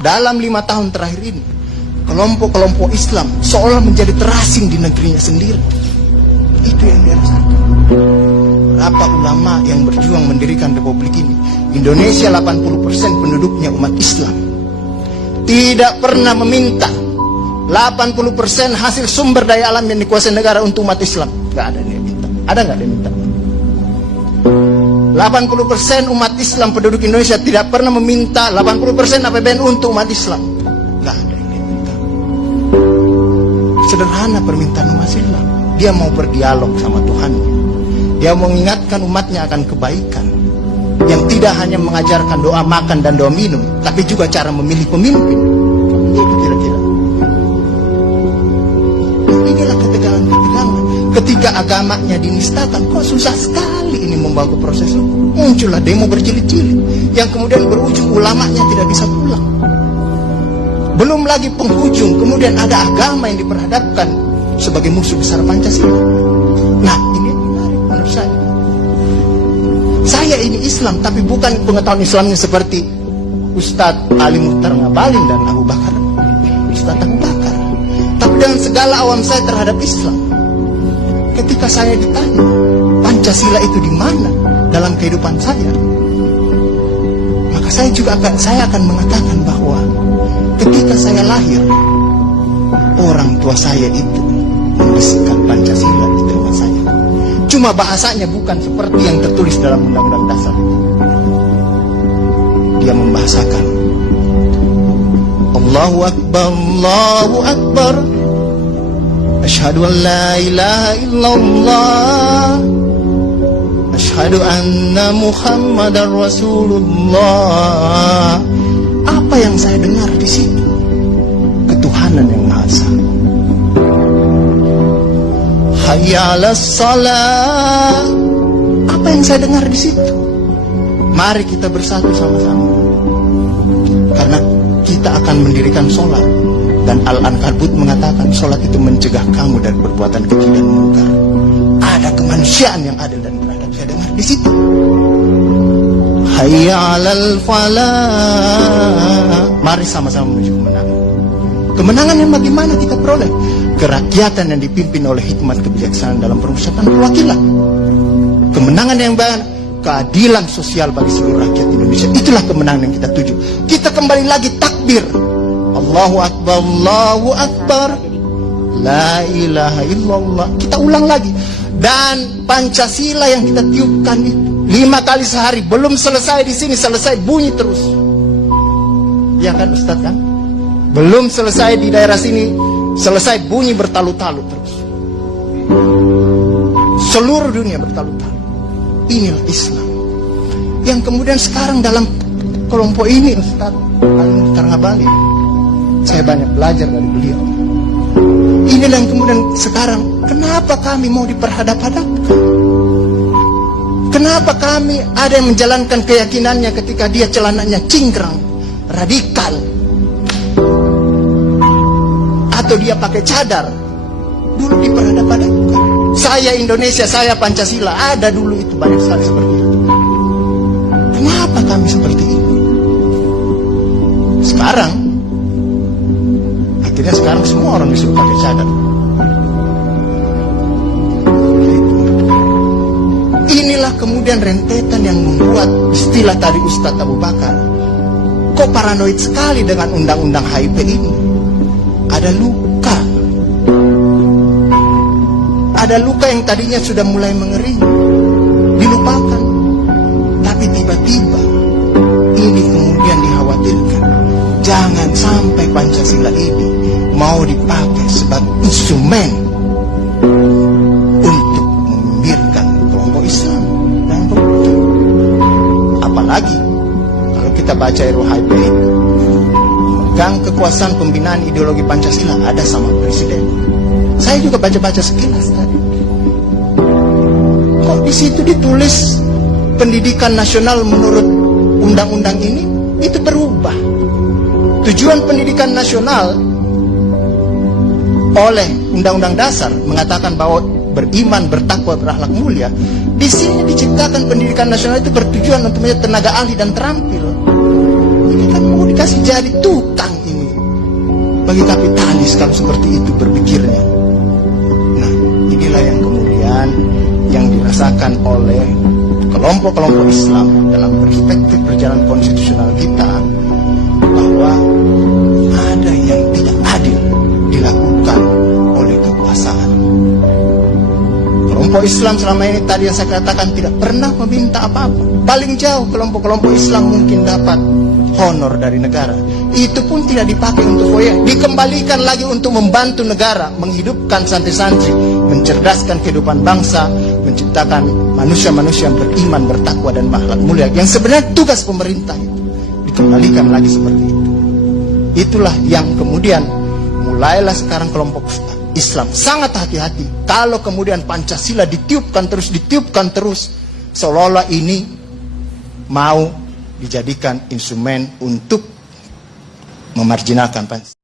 dalam 5 tahun terakhir ini, kelompok-kelompok Islam seolah menjadi terasing di negerinya sendiri. Itu yang dirasakan. Berapa ulama yang berjuang mendirikan republik ini? Indonesia 80% penduduknya umat Islam. Tidak pernah meminta 80% hasil sumber daya alam yang dikuasai negara untuk umat Islam. Gak ada yang minta. Ada gak dia minta? 80% umat Islam penduduk Indonesia tidak pernah meminta 80% APBN untuk umat Islam. Gak ada yang dia minta. Sederhana permintaan umat Islam. Dia mau berdialog sama Tuhannya. Dia mengingatkan umatnya akan kebaikan, yang tidak hanya mengajarkan doa makan dan doa minum, tapi juga cara memilih pemimpin. Itu kira-kira. Inilah ketegangan-ketegangan. Ketika agamanya dinistakan, kok susah sekali ini membawa ke proses hukum. Muncullah demo berjilid-jilid, yang kemudian berujung ulamanya tidak bisa pulang. Belum lagi penghujung, kemudian ada agama yang diperhadapkan sebagai musuh besar Pancasila. Nah, ini menarik menurut saya. Saya ini Islam, tapi bukan pengetahuan Islamnya seperti Ustadz Ali Muhtar Ngabalin dan Abu Bakar, Ustadz Abu Bakar. Tapi dengan segala awam saya terhadap Islam, ketika saya ditanya Pancasila itu di mana dalam kehidupan saya, maka saya akan mengatakan bahwa ketika saya lahir, orang tua saya itu membisikkan Pancasila di telinga saya. Cuma bahasanya bukan seperti yang tertulis dalam Undang-Undang Dasar. Dia membahasakan Allahu Akbar, Allahu Akbar, Asyhadu an la ilaha illallah, Asyhadu anna Muhammadar Rasulullah. Apa yang saya dengar di situ? Ketuhanan yang Maha Esa. Hayya 'alas shalah. Apa yang saya dengar di situ? Mari kita bersatu sama-sama, karena kita akan mendirikan sholat. Dan Al-Ankabut mengatakan sholat itu mencegah kamu dari perbuatan keji dan munkar. Ada kemanusiaan yang adil dan beradab. Saya dengar di situ. Hayya 'alal falah. Mari sama-sama menuju kemenangan. Kemenangan yang bagaimana kita peroleh? Kerakyatan yang dipimpin oleh hikmat kebijaksanaan dalam permusyawaratan perwakilan. Kemenangan yang bagaimana? Keadilan sosial bagi seluruh rakyat Indonesia. Itulah kemenangan yang kita tuju. Kita kembali lagi takbir. Allahu Akbar, Allahu Akbar, la ilaha illallah. Kita ulang lagi. Dan Pancasila yang kita tiupkan itu 5 kali sehari, belum selesai di sini, selesai bunyi terus. Ya kan Ustaz kan? Belum selesai di daerah sini, selesai bunyi bertalu-talu terus. Seluruh dunia bertalu-talu. Inilah Islam. Yang kemudian sekarang dalam kelompok ini Ustaz Ali Muhtar Ngabalin, saya banyak belajar dari beliau. Inilah yang kemudian sekarang, kenapa kami mau diperhadap-hadapkan? Kenapa kami ada yang menjalankan keyakinannya ketika dia celananya cingkrang, radikal, atau dia pakai cadar, dulu diperhadap-hadapkan. Saya Indonesia, saya Pancasila, ada dulu itu banyak sekali seperti itu. Kenapa kami seperti ini? Sekarang, akhirnya sekarang semua orang disuruh pakai cadar. Inilah kemudian rentetan yang membuat istilah tadi Ustadz Abu Bakar, kok paranoid sekali dengan undang-undang HIP ini. Ada luka. Ada luka yang tadinya sudah mulai mengering, dilupakan. Tapi tiba-tiba ini kemudian dikhawatirkan, jangan sampai Pancasila ini mau dipakai sebagai instrumen untuk membibirkan kelompok Islam dan kelompok. Apalagi kalau kita baca RUHP ini, memegang kekuasaan pembinaan ideologi Pancasila ada sama presiden. Saya juga baca-baca sekilas tadi. Kok di situ ditulis pendidikan nasional menurut undang-undang ini itu berubah. Tujuan pendidikan nasional oleh Undang-Undang Dasar mengatakan bahwa beriman, bertakwa, berakhlak mulia. Di sini diciptakan pendidikan nasional itu bertujuan untuk menjadi tenaga ahli dan terampil. Ini kan mau dikasih jadi tukang ini. Bagi kapitalis kalau seperti itu berpikirnya. Nah, inilah yang kemudian yang dirasakan oleh kelompok-kelompok Islam dalam perspektif perjalanan konstitusional kita, bahwa ada yang tidak adil dilakukan oleh kekuasaan. Kelompok Islam selama ini tadi yang saya katakan tidak pernah meminta apa-apa. Paling jauh kelompok-kelompok Islam mungkin dapat honor dari negara. Itu pun tidak dipakai untuk proyek, dikembalikan lagi untuk membantu negara, menghidupkan santri-santri, mencerdaskan kehidupan bangsa, menciptakan manusia-manusia yang beriman, bertakwa dan berakhlak mulia. Yang sebenarnya tugas pemerintah itu dikembalikan lagi seperti itu. Itulah yang kemudian mulailah sekarang kelompok Islam sangat hati-hati kalau kemudian Pancasila ditiupkan terus, seolah-olah ini mau dijadikan instrumen untuk memarjinalkan Pancasila.